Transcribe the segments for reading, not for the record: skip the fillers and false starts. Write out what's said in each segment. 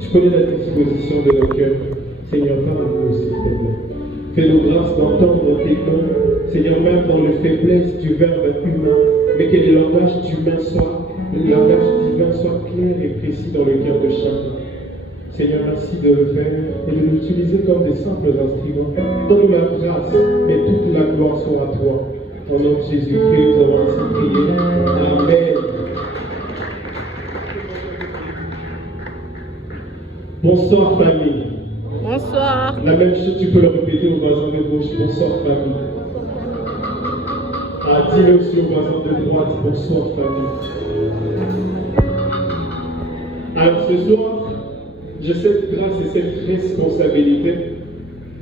Tu connais la disposition de nos cœurs. Seigneur, parle-nous, s'il te plaît. Fais-nous grâce d'entendre tes mots. Seigneur, même dans la faiblesse du verbe humain, mais que le langage divin soit clair et précis dans le cœur de chacun. Seigneur, merci de le faire et de l'utiliser comme des simples instruments. Donne-nous la grâce, mais toute la gloire soit à toi. Au nom de Jésus-Christ, nous avons ainsi prié. Amen. Bonsoir famille. Bonsoir. La même chose, tu peux le répéter au voisin de gauche. Bonsoir famille. Dis-le aussi au voisin de droite. Bonsoir famille. Alors ce soir, j'ai cette grâce et cette responsabilité.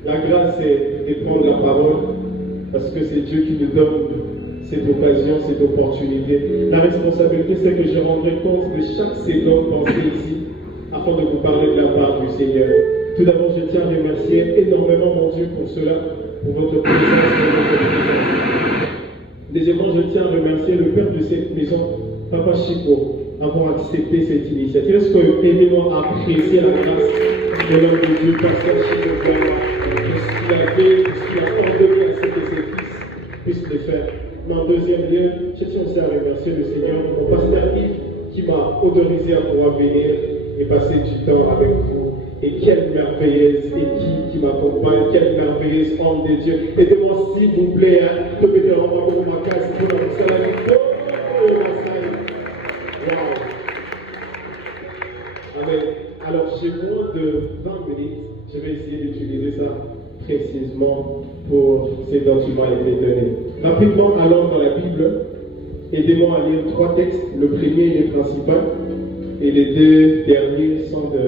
La grâce est de prendre la parole parce que c'est Dieu qui nous donne cette occasion, cette opportunité. La responsabilité, c'est que je rendrai compte de chaque seconde pensée ici afin de vous parler de la part du Seigneur. Tout d'abord, je tiens à remercier énormément mon Dieu pour cela, pour votre présence et votre présence. Deuxièmement, je tiens à remercier le Père de cette maison, Papa Chico, avoir accepté cette initiative. Est-ce que vous pouvez aisément apprécier la grâce de l'homme de Dieu, Pasteur Chico, de ce qu'il a fait, de ce qu'il a ordonné à ce que ses fils puissent le faire. Mais en deuxième lieu, je tiens aussi à remercier le Seigneur, mon pasteur Yves, qui m'a autorisé à pouvoir venir et passer du temps avec vous. Et quelle merveilleuse équipe qui m'accompagne, quelle merveilleuse homme de Dieu. Aidez-moi s'il vous plaît, de mettre en main pour ma case, pour la salle. Amen. Alors, j'ai moins de 20 minutes. Je vais essayer d'utiliser ça précisément pour ce dont il m'a été donné. Rapidement, allons dans la Bible. Aidez-moi à lire 3 textes. Le premier est le principal. Et les 2 derniers sont de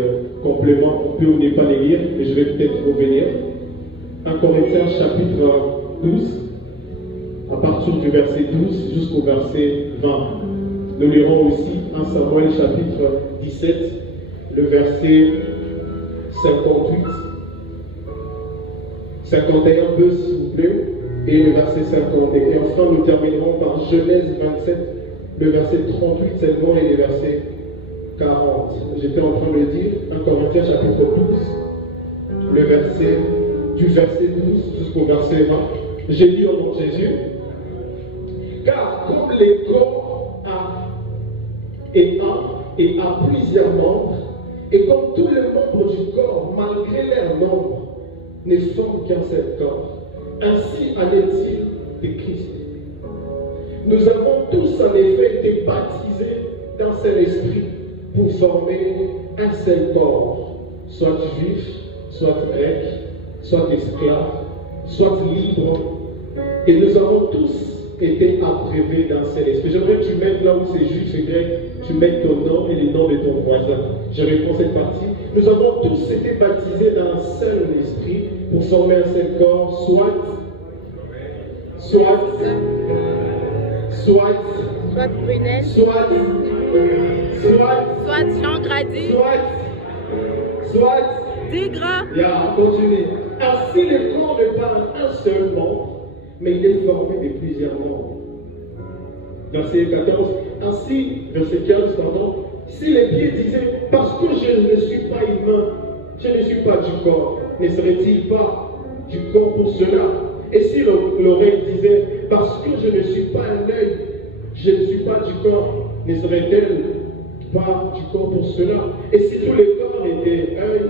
compléments. On peut ou ne pas les lire, mais je vais peut-être revenir. 1 Corinthiens chapitre 12, à partir du verset 12 jusqu'au verset 20. Nous lirons aussi 1 Samuel chapitre 17, le verset 58. 51, s'il vous plaît, et le verset 50. Et enfin, nous terminerons par Genèse 27, le verset 38 seulement et le verset 40. J'étais en train de le dire, 1 Corinthiens chapitre 12, le verset, du verset 12 jusqu'au verset 20. J'ai dit au nom de Jésus, car comme les corps a plusieurs membres, et comme tous les membres du corps, malgré leur nombre, ne forment qu'un seul corps, ainsi en est-il de Christ. Nous avons tous en effet été baptisés d'un seul esprit, pour former un seul corps, soit juif, soit grec, soit esclave, soit libre. Et nous avons tous été abreuvés d'un seul esprit. J'aimerais que tu mettes là où c'est juif et grec, tu mettes ton nom et les noms de ton voisin. Je réponds cette partie. Nous avons tous été baptisés d'un seul esprit pour former un seul corps, soit Brunel, soit Jean Grady, soit Digre. Bien, continue. Ainsi le corps n'est pas un seul membre, mais il est formé de plusieurs membres. Verset 14. Ainsi, verset 15, pardon. Si les pieds disaient, parce que je ne suis pas humain, je ne suis pas du corps, ne serait-il pas du corps pour cela? Et si l'oreille disait, parce que je ne suis pas un œil, je ne suis pas du corps, ne serait-elle pas du corps pour cela? Et si tout le corps était œil,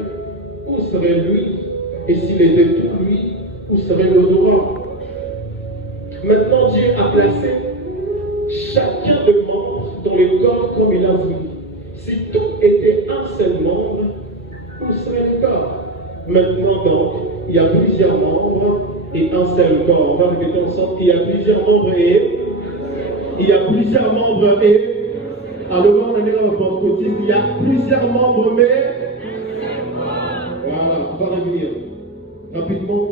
où serait lui? Et s'il était tout lui, où serait l'odorat? Maintenant, Dieu a placé chacun des membres dans le corps comme il a voulu. Si tout était un seul membre, où serait le corps? Maintenant donc, il y a plusieurs membres et un seul corps. On va répéter ensemble, il y a plusieurs membres et... Il y a plusieurs membres et... Alors on est dans le pentecôtiste, il y a plusieurs membres mais... Voilà, on va revenir. Rapidement,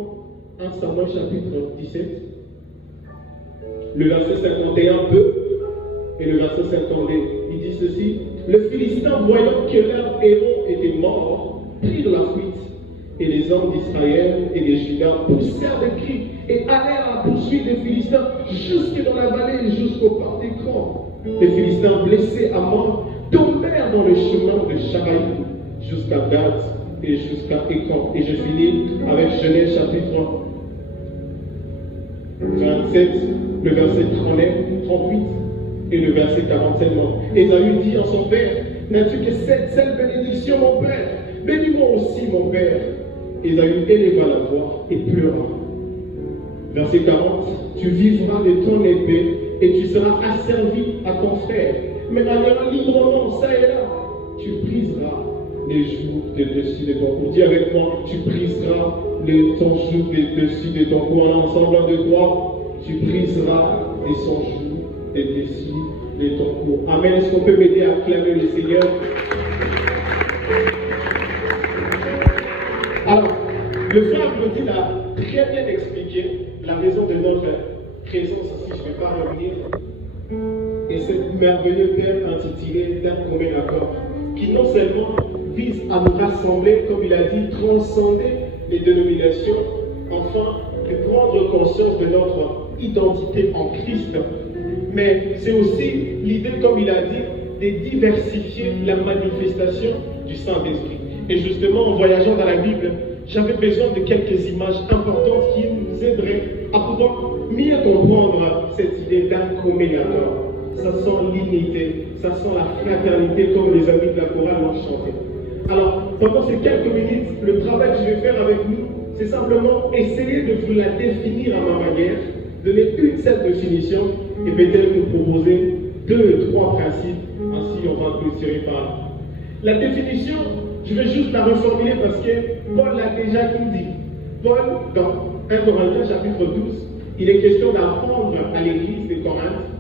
1 Samuel chapitre 17. Le verset 51 peu et le verset 52. Il dit ceci. Le Philistin, voyant que leur héros était mort, prirent la fuite. Et les hommes d'Israël et des Judas poussèrent des cris et allèrent à la poursuite des Philistins jusque dans la vallée et jusqu'au port d'écran. Les Philistins, blessés à mort, tombèrent dans le chemin de Charaïm jusqu'à date et jusqu'à quand. Et je finis avec Genèse chapitre 27, le verset 38 et le verset 47. Ésaü dit à son père, n'as-tu que cette seule bénédiction, mon père? Bénis-moi aussi, mon père. Ésaü éleva la voix et pleura. Verset 40, tu vivras de ton épée et tu seras asservi à ton frère. Mais en allant librement, ça et là, tu briseras les joues de dessus de ton cou. Dis avec moi, tu briseras ton joug de dessus de ton cou. En ensemble, un, deux, trois, tu briseras les son joug de dessus de ton cou. Amen. Est-ce qu'on peut m'aider à acclamer le Seigneur? Alors, le frère Claudine a très bien expliqué la raison de notre présence ici. Je ne vais pas revenir. Et ce merveilleux thème intitulé d'un commun accord, qui non seulement vise à nous rassembler, comme il a dit, transcender les dénominations, enfin, de prendre conscience de notre identité en Christ. Mais c'est aussi l'idée, comme il a dit, de diversifier la manifestation du Saint-Esprit. Et justement, en voyageant dans la Bible, j'avais besoin de quelques images importantes qui nous aideraient à pouvoir mieux comprendre cette idée d'un commun accord. Ça sent l'unité, ça sent la fraternité, comme les amis de la chorale l'ont chanté. Alors, pendant ces quelques minutes, le travail que je vais faire avec nous, c'est simplement essayer de vous la définir à ma manière, donner une seule définition, et peut-être vous proposer 2 ou 3 principes, ainsi on va clôturer par. La définition, je vais juste la reformuler parce que Paul l'a déjà dit. Paul, dans 1 Corinthiens chapitre 12, il est question d'apprendre à l'église de Corinthe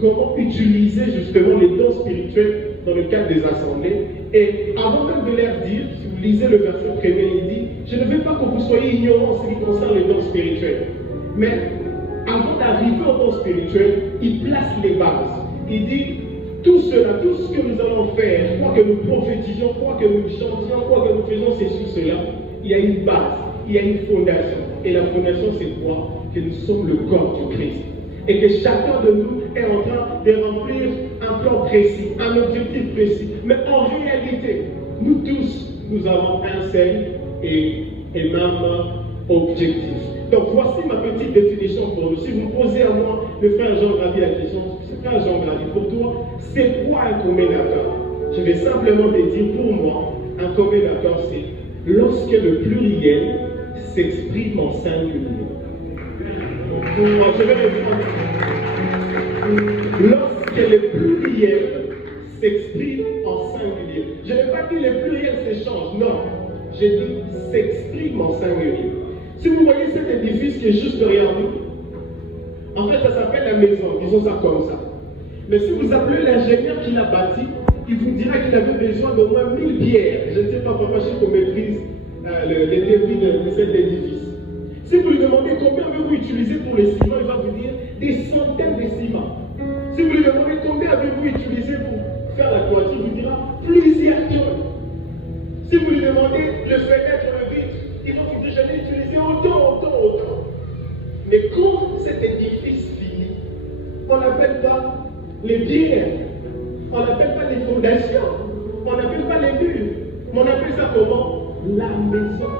comment utiliser justement les dons spirituels dans le cadre des assemblées. Et avant même de leur dire, si vous lisez le verset premier, il dit, je ne veux pas que vous soyez ignorants en ce qui concerne les dons spirituels. Mais avant d'arriver aux dons spirituels, il place les bases. Il dit, tout cela, tout ce que nous allons faire, quoi que nous prophétisions, quoi que nous chantions, quoi que nous faisons ceci, cela, il y a une base, il y a une fondation. Et la fondation, c'est quoi? Que nous sommes le corps du Christ. Et que chacun de nous est en train de remplir un plan précis, un objectif précis. Mais en réalité, nous tous, nous avons un seul et même objectif. Donc voici ma petite définition pour nous. Si vous posez à moi, le frère Jean Grady, la question, frère Jean Grady, pour toi, c'est quoi un commun accord? Je vais simplement te dire, pour moi, un commun accord, c'est lorsque le pluriel s'exprime en singulier. Je vais répondre. Lorsque le pluriel s'exprime en singulier. Je n'ai pas dit le pluriel s'échange, non. J'ai dit s'exprime en singulier. Si vous voyez cet édifice qui est juste derrière nous, en fait ça s'appelle la maison, disons ça comme ça. Mais si vous appelez l'ingénieur qui l'a bâti, il vous dira qu'il avait besoin d'au moins 1000 pierres. Je ne sais pas, papa, je sais qu'on maîtrise les débris de cet édifice. Si vous lui demandez combien avez-vous utilisé pour les ciments, il va vous dire des centaines de ciments. Si vous lui demandez combien avez-vous utilisé pour faire la toiture, il vous dira plusieurs tonnes. Si vous lui demandez le fenêtre, le vitre, il va vous dire je l'ai utilisé autant. Mais quand cet édifice finit, on n'appelle pas les pierres, on n'appelle pas les fondations, on n'appelle pas les murs, mais on appelle ça comment? La maison.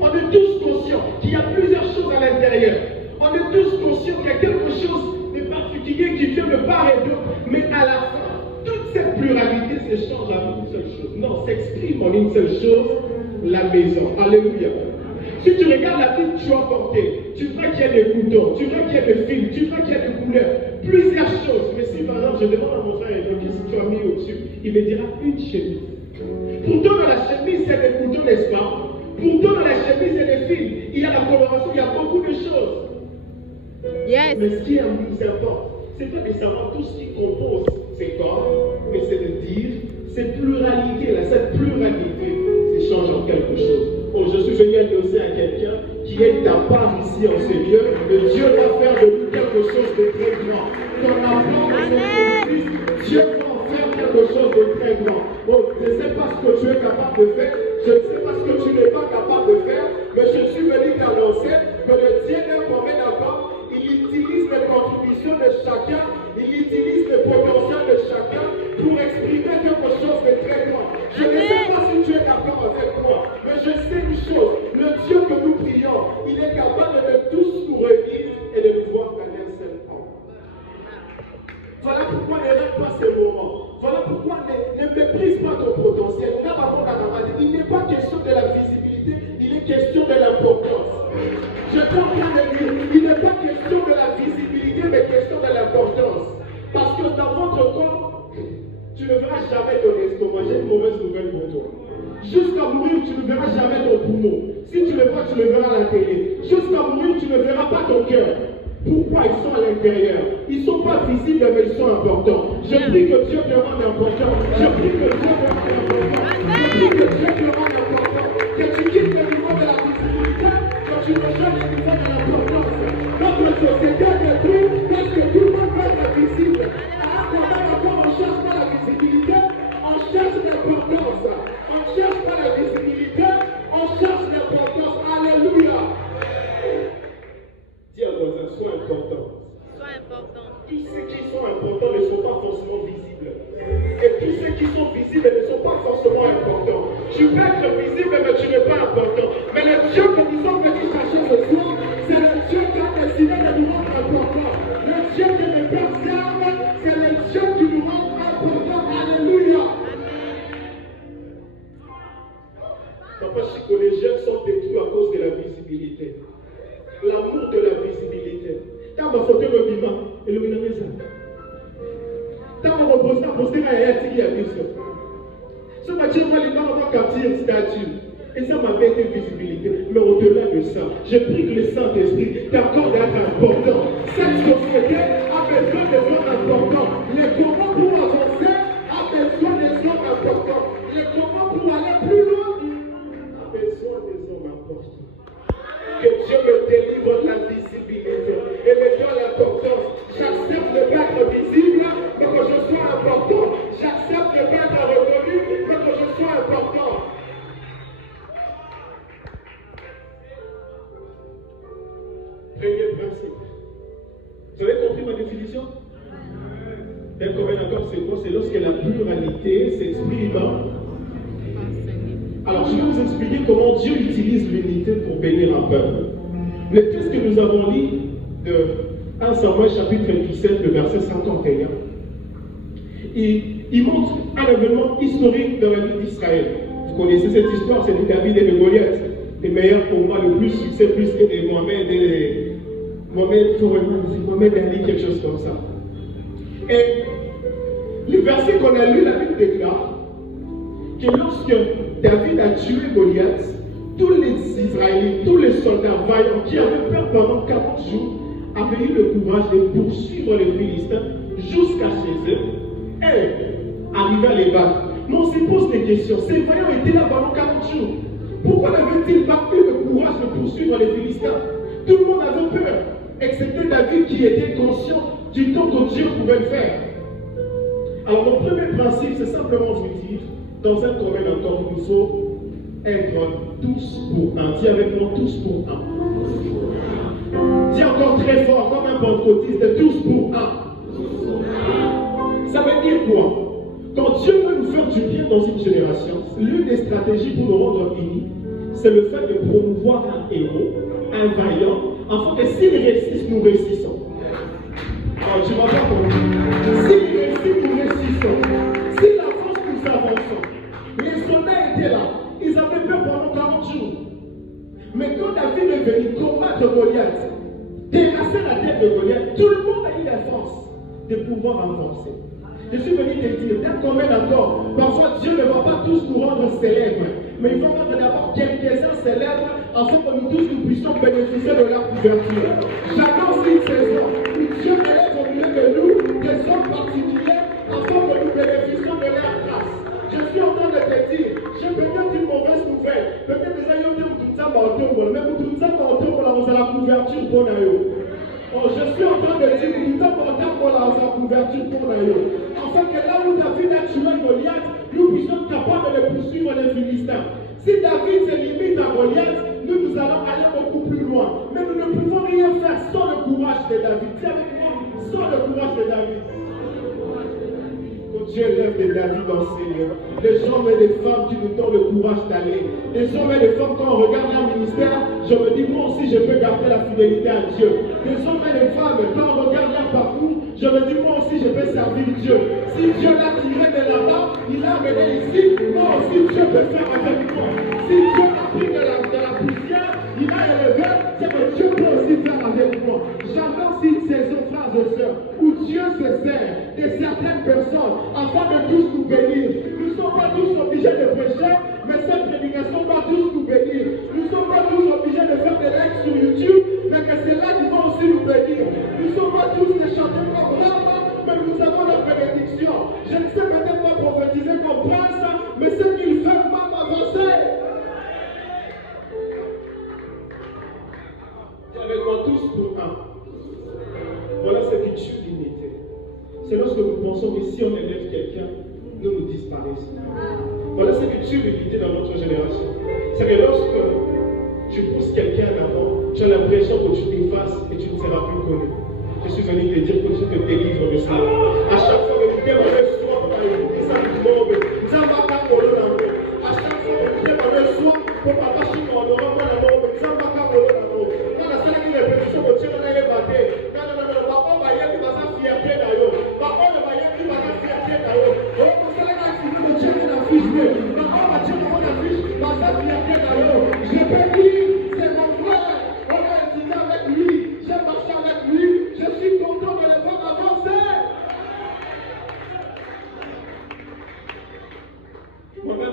On est tous conscients qu'il y a plusieurs choses à l'intérieur. On est tous conscients qu'il y a quelque chose de particulier qui vient de part et d'autre. Mais à la fin, toute cette pluralité s'échange en une seule chose. Non, s'exprime en une seule chose, la maison. Alléluia. Si tu regardes la Bible, tu vas porter. Tu vois qu'il y a des boutons, tu vois qu'il y a des fils, tu vois qu'il y a des couleurs. Plusieurs choses. Mais si par exemple, je demande à mon frère, qu'est-ce que tu as mis au-dessus? Il me dira une chemise. Pourtant, dans la chemise, il y a des boutons, n'est-ce pas? Pourtant, dans la chemise, il y a des fils, il y a la coloration, il y a beaucoup de choses. Yes. Mais ce qui est plus important, c'est pas de savoir tout ce qui compose ces corps, mais c'est de dire cette pluralité-là, cette pluralité s'échange en quelque chose. Oh, je suis venu annoncer à quelqu'un qui est ta part ici en ce lieu, que Dieu va faire de nous quelque chose de très grand. Dans la part de cet édifice, Dieu va en faire quelque chose de très grand. Oh, je ne sais pas ce que tu es capable de faire, je ne sais pas ce que tu n'es pas capable de faire, mais je suis venu t'annoncer que le Dieu d'un commun accord, il utilise les contributions de chacun, il utilise le potentiel de chacun pour exprimer quelque chose de très grand. Je ne sais pas si tu es capable puissant. Il est capable de tous nous réunir et de nous voir gagner un seul homme. Voilà pourquoi ne rate pas ce moment. Voilà pourquoi ne méprise pas ton potentiel. Il n'est pas question de la visibilité, il est question de l'importance. Je suis en train de dire, il n'est pas question de la visibilité, mais question de l'importance. Parce que dans votre corps, tu ne verras jamais ton estomac. J'ai une mauvaise nouvelle pour toi. Jusqu'à mourir, tu ne verras jamais ton poumon. Si tu le vois, tu le verras à la télé. Jusqu'à mourir, tu ne verras pas ton cœur. Pourquoi ils sont à l'intérieur? Ils ne sont pas visibles, mais ils sont importants. Je prie que Dieu te rende important. Je prie que Dieu te rende important. Je prie que Dieu te rende important. Que tu quittes le niveau de la visibilité, que tu rejoignes le niveau de l'importance. Notre société est détruite parce que tout le monde veut être visible. Quand même encore, on ne cherche pas la visibilité, on cherche l'importance. On ne cherche pas la visibilité, on cherche l'importance. Alléluia. Dis à voisin, sois important. Sois important. Tous ceux qui sont importants ne sont pas forcément visibles. Et tous ceux qui sont visibles ne sont pas forcément importants. Tu peux être visible, mais tu n'es pas important. Mais le Dieu que nous sommes venus chercher ce soir, c'est le Dieu qui a décidé de nous rendre importants. Le Dieu qui ne personne, c'est le Dieu qui nous rend importants. Alléluia. Papa Chico, les jeunes sont détruits à cause de la visibilité. L'amour de la visibilité. Quand ma photo le bima, et le minamisa. Quand on repose à poster à Yati, à Bissau. Ce matin, moi, les gens vont capter une statue. Et ça m'a fait une visibilité. Mais au-delà de ça, je prie que le Saint-Esprit t'accorde d'être important. Cette société a besoin des hommes importants. Les combats pour avancer a besoin des hommes importants. Les combats pour aller plus loin a besoin des hommes importants. Que Dieu me délivre de la visibilité et me donne l'importance. J'accepte de ne pas être visible, mais que je sois important. J'accepte de ne pas être reconnu, mais que je sois important. Premier principe. Vous avez compris ma définition? Un commun accord, c'est quoi? C'est lorsque la pluralité s'exprime. Alors, je vais vous expliquer comment Dieu utilise l'unité pour bénir un peuple. Le texte que nous avons lu de 1 Samuel chapitre 17, le verset 51, il montre un événement historique dans la vie d'Israël. Vous connaissez cette histoire, c'est de David et de Goliath. Les meilleurs combats, le plus succès, plus et Mohamed Ali, quelque chose comme ça. Et le verset qu'on a lu, la Bible déclare que lorsque David a tué Goliath, tous les Israélites, tous les soldats vaillants qui avaient peur pendant 40 jours avaient eu le courage de poursuivre les Philistins jusqu'à chez eux et arriver à les battre. Mais on se pose des questions. Ces vaillants étaient là pendant 40 jours. Pourquoi n'avaient-ils pas eu le courage de poursuivre les Philistins? Tout le monde avait peur, excepté David qui était conscient du temps que Dieu pouvait le faire. Alors mon premier principe, c'est simplement vous dire, dans un commun accord, il nous faut être tous pour un. Dis avec moi, tous pour un. Dis encore très fort, comme un pentecôtiste, tous pour un. Ça veut dire quoi? Quand Dieu veut nous faire du bien dans une génération, l'une des stratégies pour nous rendre unis, c'est le fait de promouvoir un héros, un vaillant, afin que s'il réussit, nous réussissons. Alors, tu m'as pas compris. S'il réussit, nous réussissons. S'il avance, nous avançons. Les soldats étaient là. Ils avaient peur pendant 40 jours. Mais quand David est venu combattre Goliath, terrasser la tête de Goliath, tout le monde a eu la force de pouvoir avancer. Je suis venu te dire, d'un commun accord, parfois Dieu ne va pas tous nous rendre célèbres, mais il va rendre d'abord quelques-uns célèbres afin que nous tous nous puissions bénéficier de leur couverture. J'annonce une saison où Dieu élève au milieu de nous des hommes particuliers afin que nous bénéficions de leur grâce. Je suis en train de te dire, j'ai peut-être une mauvaise nouvelle, peut-être que ça y est, mais vous avez la couverture pour nous. Oh, je suis en train de dire, nous avons la couverture pour nous. Afin que là où David a tué Goliath, nous puissions être capables de poursuivre les Philistins. Si David se limite à Goliath, nous allons aller beaucoup plus loin. Mais nous ne pouvons rien faire sans le courage de David. Dis avec moi, sans le courage de David. Que Dieu lève des David dans ces lieux. Des hommes et des femmes qui nous donnent le courage d'aller. Des hommes et des femmes, quand on regarde leur ministère, je me dis, moi aussi, je peux garder la fidélité à Dieu. Des hommes et des femmes, quand on regarde leur parcours, je me dis, moi aussi, je peux servir Dieu. Si Dieu l'a tiré de là-bas, il l'a amené ici, moi aussi, Dieu peut faire avec moi. Si Dieu l'a pris de la poussière, il l'a élevé, c'est que Dieu peut aussi faire avec moi. J'adore cette saison, frères et sœurs, où Dieu se sert de certaines personnes afin de tous nous bénir. Nous ne sommes pas tous obligés de prêcher, mais cette prédication va tous nous bénir. Nous ne sommes pas tous obligés de faire des likes sur YouTube, mais que c'est là qui va aussi nous bénir. Nous ne sommes pas tous des chanteurs comme Rama, mais nous avons la bénédiction. Je ne sais peut-être pas prophétiser comme prince, mais ce qu'il fait m'a avancé. Avec moi tous pour un. Voilà ce qui tue l'unité. C'est lorsque nous pensons que si on élève quelqu'un, nous disparaissons. Voilà ce qui tue l'unité dans notre génération. C'est que lorsque tu pousses quelqu'un en avant, tu as l'impression que tu t'effaces et tu ne seras plus connu. Je suis venu te dire que tu te délivres de cela. À chaque fois que tu démarres soi pour écouter ça, tu m'obéis. À chaque fois que tu démarres soi pour partager ton nom,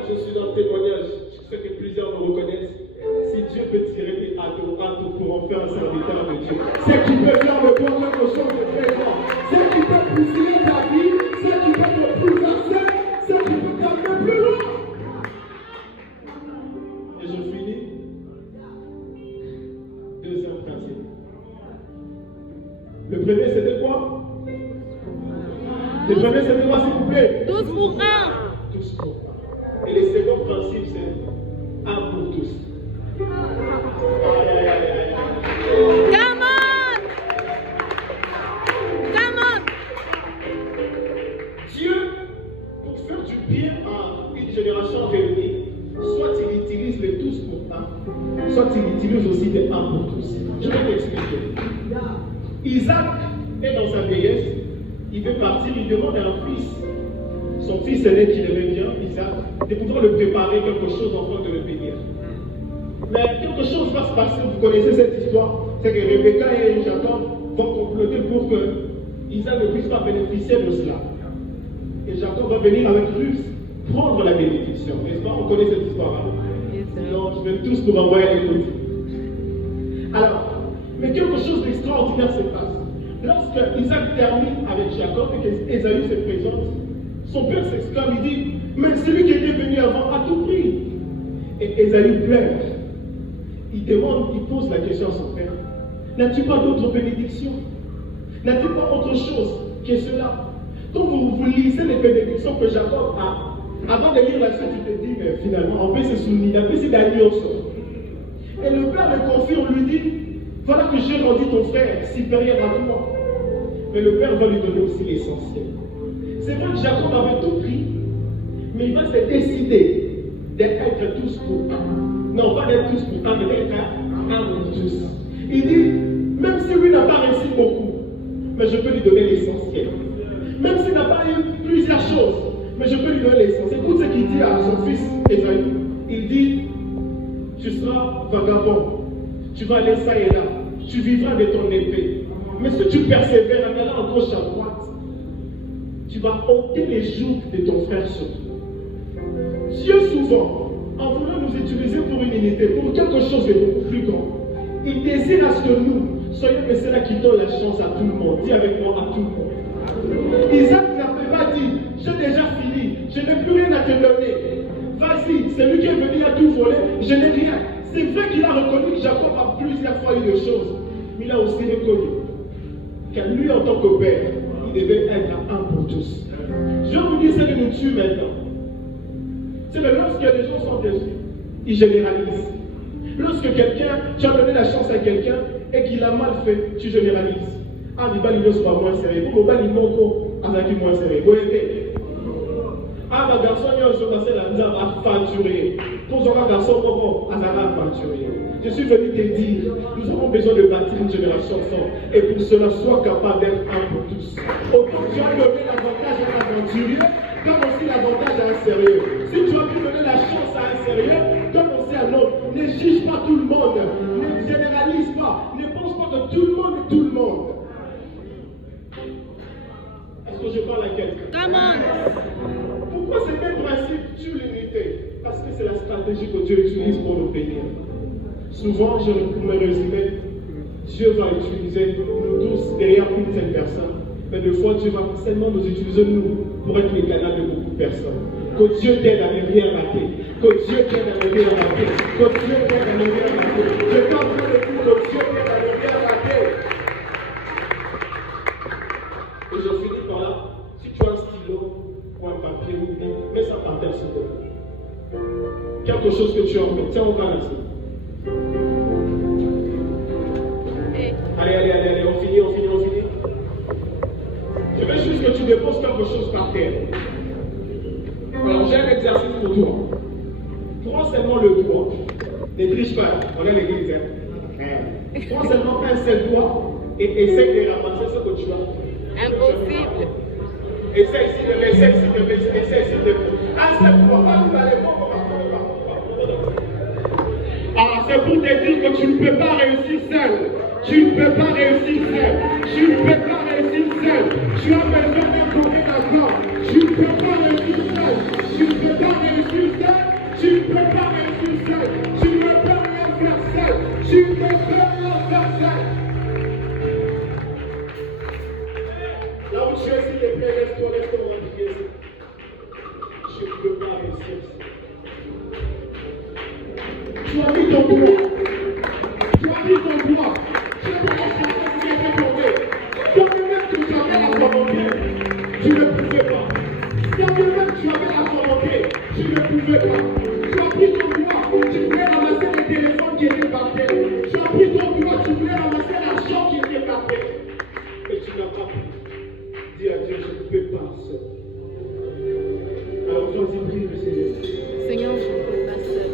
je suis dans le témoignage, je sais que plusieurs me reconnaissent. Si Dieu peut tirer des atos pour en faire un serviteur de Dieu, c'est qui peut faire le bon quelque chose de très grand, c'est qui peut pousser ta vie, c'est qui peut te bouleverser, c'est qui peut t'amener plus loin. Et je finis. Deuxième principe. Le premier c'était quoi? Le premier c'était quoi, s'il vous plaît? 12 pour 1. 12 pour 1. Et le second principe, c'est un pour tous. Come on! Come on! Dieu, pour faire du bien à une génération réunie, soit il utilise les tous pour un, soit il utilise aussi les un pour tous. Je vais t'expliquer. Isaac est dans sa vieillesse, il veut partir, il demande à un fils. Son fils aîné qui l'aimait bien, Isaac, de pouvoir le préparer quelque chose afin de le bénir. Mais quelque chose va se passer, vous connaissez cette histoire, c'est que Rebecca et Jacob vont comploter pour que Isaac ne puisse pas bénéficier de cela. Et Jacob va venir avec Ruth prendre la bénédiction. N'est-ce pas? On connaît cette histoire-là. Non, je vais tous pour envoyer les côtés. Alors, mais quelque chose d'extraordinaire se passe. Lorsque Isaac termine avec Jacob et qu'Ésaü se présente, son père s'exclame, il dit, mais celui qui était venu avant a tout pris. Et Ésaü pleure. Il demande, il pose la question à son père, n'as-tu pas d'autre bénédiction? N'as-tu pas autre chose que cela? Quand vous lisez les bénédictions que Jacob a, avant de lire la suite, tu te dis, mais finalement, on peut se souvenir, on peut se gagner au sol. Et le père le confirme, lui dit, voilà que j'ai rendu ton frère supérieur à toi. Mais le père va lui donner aussi l'essentiel. C'est vrai que Jacob avait tout pris, mais il va se décider d'être tous pour un. Non, pas d'être tous pour un, mais d'être un pour tous. Il dit, même si lui n'a pas réussi beaucoup, mais je peux lui donner l'essentiel. Même s'il n'a pas eu plusieurs choses, mais je peux lui donner l'essentiel. Écoute ce qu'il dit à son fils Ésaü. Il dit, tu seras vagabond, tu vas aller ça et là, tu vivras de ton épée. Mais si tu persévères en allant en gauche à droite, tu vas ôter les joues de ton frère sur toi. Dieu souvent, en voulant nous utiliser pour une unité, pour quelque chose de beaucoup plus grand, il désire à ce que nous soyons que ceux-là qui donnent la chance à tout le monde. Dis avec moi, à tout le monde. Isaac n'avait pas dit, j'ai déjà fini, je n'ai plus rien à te donner. Vas-y, c'est lui qui est venu à tout voler, je n'ai rien. C'est vrai qu'il a reconnu que Jacob a plusieurs fois eu des choses, mais il a aussi reconnu qu'à lui en tant que père, il devait être un pour tous. Je vous dis ce qui nous tue maintenant. C'est que lorsque les gens sont déçus, ils généralisent. Lorsque quelqu'un, tu as donné la chance à quelqu'un et qu'il a mal fait, tu généralises. Ah, il va lui soit moins sérieux. Pour le bas, il manque avec moins sérieux. un garçon, il se passé la misère à facturer. Pour un garçon, comment à facturer. Je suis venu te dire, nous avons besoin de bâtir une génération forte. Et pour cela, sois capable d'être un pour tous. Autant tu as donné l'avantage à un aventurier, donne aussi l'avantage à un sérieux. Si tu as pu donner la chance à un sérieux, donne aussi à l'autre. Ne juge pas tout le monde. Ne généralise pas. Ne pense pas que tout le monde est tout le monde. Est-ce que je parle à quelqu'un? Come on. Pourquoi ces mêmes principes tuent l'unité? Parce que c'est la stratégie que Dieu utilise pour nous bénir. Souvent, je me résumais, Dieu va utiliser nous tous derrière une seule personne. Mais des fois, Dieu va seulement nous utiliser nous pour être les canaux de beaucoup de personnes. Que Dieu t'aide à ne rien rater. Que Dieu t'aide à ne rien rater. Que Dieu t'aide à ne rien rater. Je t'en prie de dire que Dieu t'aide à ne rien rater. Et je finis par là. Si tu as un stylo ou un papier, mets ça par terre, s'il te plaît. Quelque chose que tu as en fait. Tiens, on va là. Allez, on finit. Je veux juste que tu déposes quelque chose par terre. Alors, j'ai un exercice pour toi. Prends seulement le doigt. Ne triche pas, on est l'église. Prends seulement un seul doigt et essaye de ramasser ce que tu as. Impossible. Essaye ici de essaye. Un seul doigt, pas tout aller. Alors, c'est pour te dire que tu ne peux pas réussir seul. Tu ne peux pas réussir seul. Tu ne peux pas réussir seul. Tu as besoin d'un coordinateur. Tu ne peux pas réussir seul. Tu ne peux pas réussir seul. Tu ne peux pas réussir seul. Tu ne peux rien faire seul. Tu ne peux rien faire seul. Là où tu es, s'il te plaît, reste-toi ici. Tu ne peux pas réussir seul. Tu as mis ton doigt. Tu as mis ton doigt. Tu as mis ton doigt qui est tombé. Quand même que tu avais la volonté, tu ne pouvais pas. Quand même tu avais la volonté, tu ne pouvais pas. Tu as pris ton doigt, tu voulais ramasser le téléphone qui était par terre. Tu as pris ton doigt, tu voulais ramasser l'argent qui était par terre. Et tu n'as pas pu. Dis à Dieu, je ne peux pas seul. Alors vas-y, prie le Seigneur. Seigneur, je ne peux pas seul.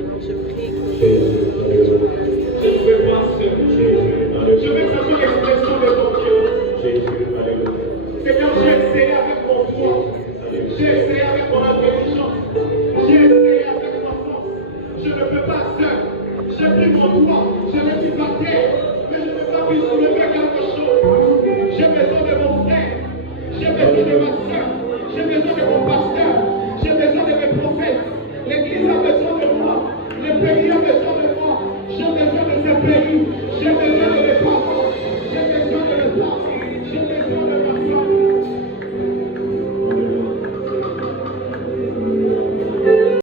Alors je prie que Je ne peux pas seul. Je veux que ça soit l'expression de ton cœur. Seigneur, j'ai essayé avec mon doigt. J'ai essayé avec mon intelligence. J'ai essayé avec ma force. Je ne peux pas seul. J'ai pris mon doigt. Je l'ai mis par terre. Mais je ne peux pas plus soulever quelque chose. J'ai besoin de mon frère. J'ai besoin de ma soeur. J'ai besoin de mon pasteur. J'ai besoin de mes prophètes. L'église a besoin de moi. Le pays a besoin de moi. J'ai besoin de ce pays. J'ai besoin